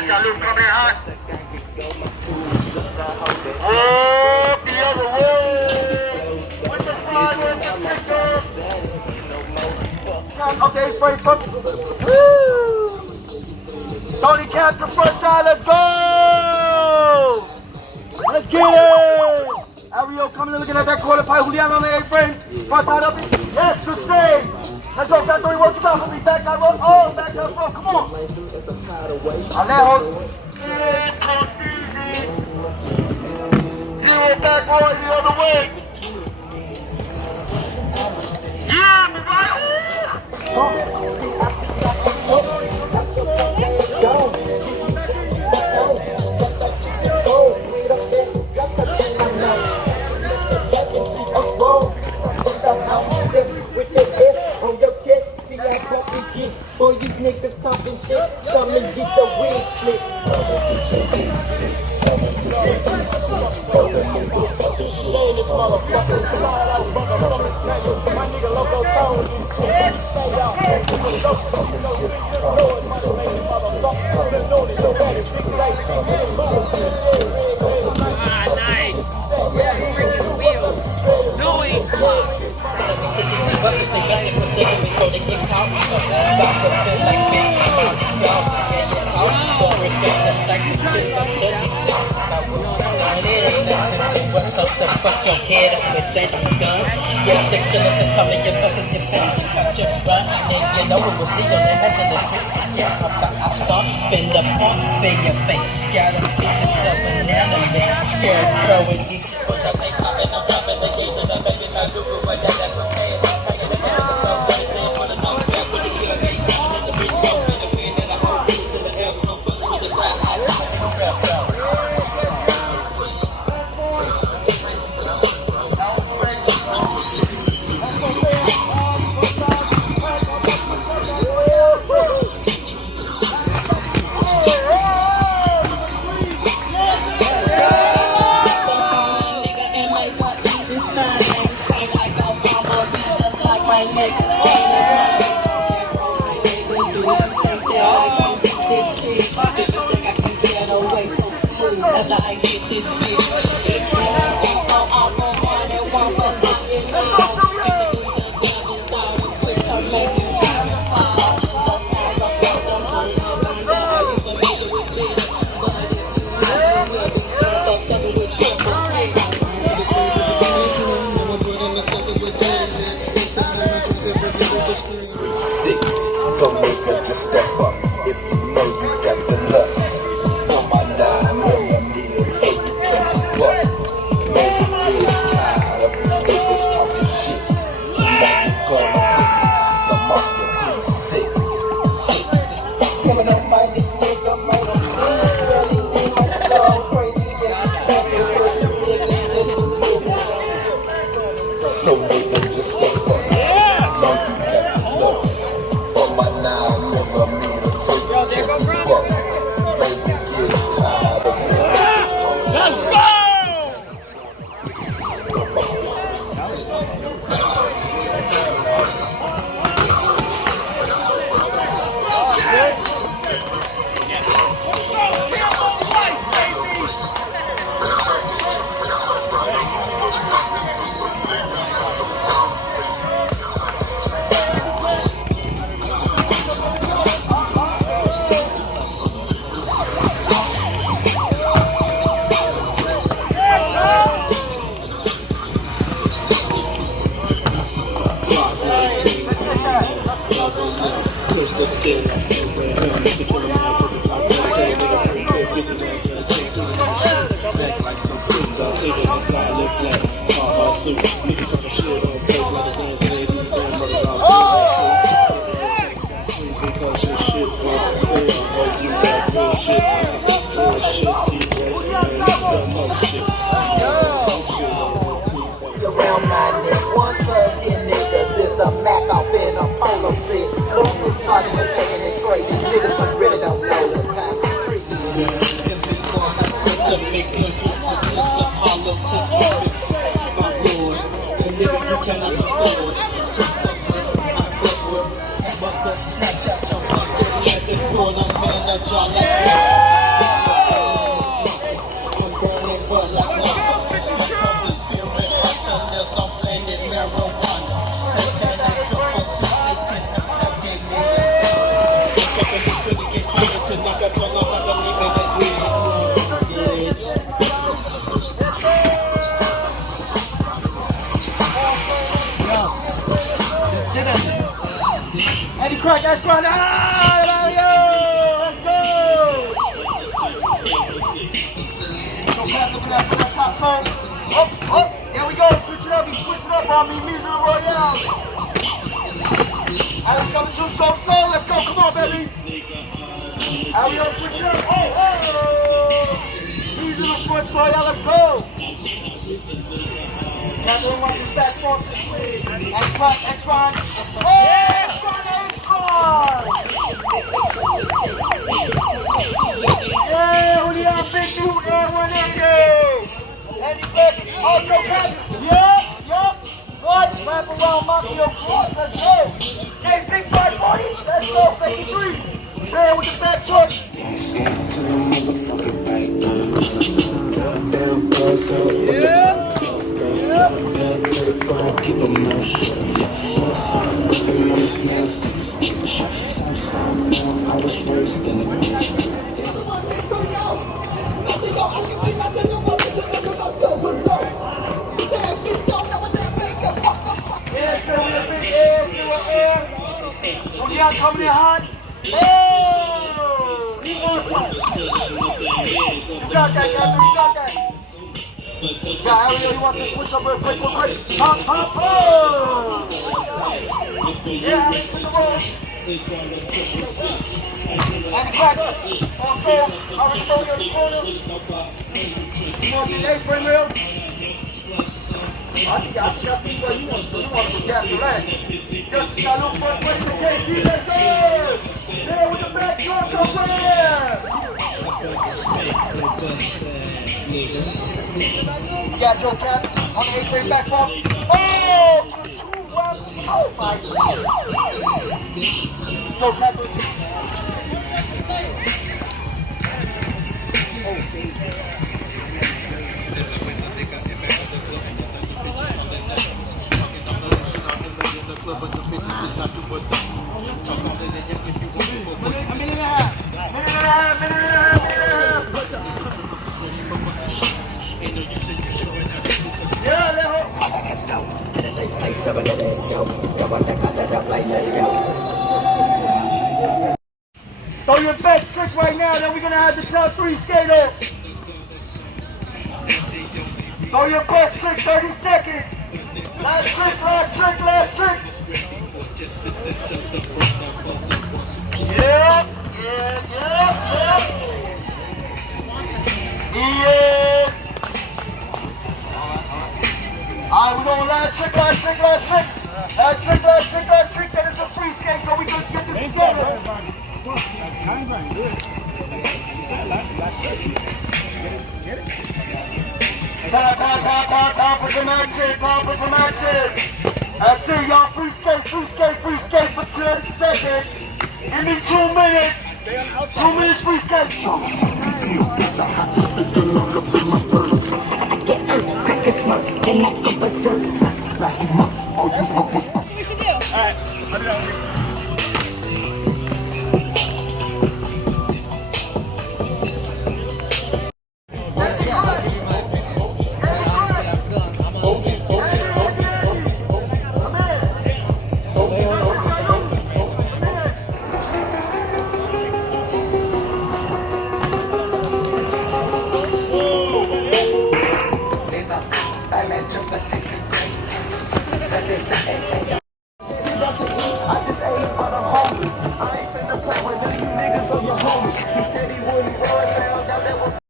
Salute coming hot. Oh, the other way. With the fire, with the pickup. Okay, front. Woo! Tony Cap to front side, let's go! Let's get it! Ario coming in looking at that quarter pipe. Julian on the A-frame. Front side up. Yes, good save. Let's go, Fat 3, work it out for me. Back side roll. Oh, back side roll. Come on. Alejos. Zero back roll the other way. Yeah, me right. For you niggas talking shit, come and get your wig split. Fuck your head up with that gun. Get ridiculous and come in your buses, your pants and cut your run. And you know what we'll see on the heads of the street. Yeah, I'll stop in the pump in your face. Gotta see yourself an enemy. Scared throwing you. What's up, they coming? I'm dropping the keys and I'm making my Google, but that's okay. Snapchat, Let's go. Let's go. So Pat looking at that top song. Oh, there we go. Switch it up. He switched it up on me. Miserable Royale. Alex coming to so. Let's go. Come on, baby. Ario, switch it up. Oh. He's in the front, so y'all, let's go. Captain wants his back fork. X-Ron. Oh, X-Ron. Yeah, Julian, big dude, Air 180. And he's back. Oh, Joe Captain. Yup. What? Wrap around Makio Cross. Let's go. Hey, big 540. Let's go, 53. Man with the back truck. Yeah, coming in hot. Oh! He wants it. You got that, Captain. You got that. Yeah, Ario, he wants to switch up real quick. Hop. Oh! Yeah, Alex with the roll. And the crack. Also, Ario in the corner. He wants the A-frame rail. I think I see what you want to do. You want to get the land. Just salute first place to KG. Let's go! There with the back truck up there! We got Joe Cap on the A-frame back front. Oh! Oh my God! Joe Cap. Throw your best trick right now, then we're gonna have the top 3 skater. Throw your best trick, 30 seconds. Last trick. Yeah. Alright, we're going last trick. Last trick. That is a free skate, so we can get this together. Time for some action. I see y'all free skate for 10 seconds. Give me 2 minutes. 2 minutes free skate.